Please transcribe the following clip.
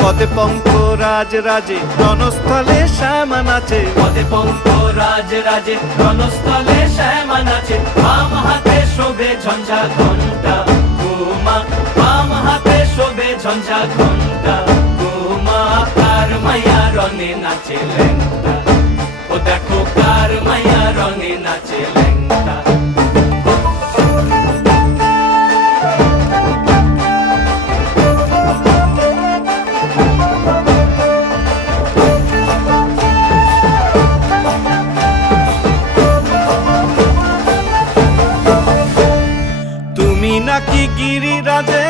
পদে পঙ্ক রাজ রাজে রণস্থলে শ্যামা নাচে, পদে পঙ্ক রাজ রাজে রণস্থলে শ্যামা নাচে। বাম হাতে শোভে ঝঞ্ঝা ঘণ্টা উমা, বাম হাতে শোভে ঝঞ্ঝা ঘণ্টা উমা। কার মায়া রণে নাচে ল্যাংটা, ও দেখো কার মায়া রণে নাচে ল্যাংটা। তুমি নাকি গিরিরাজে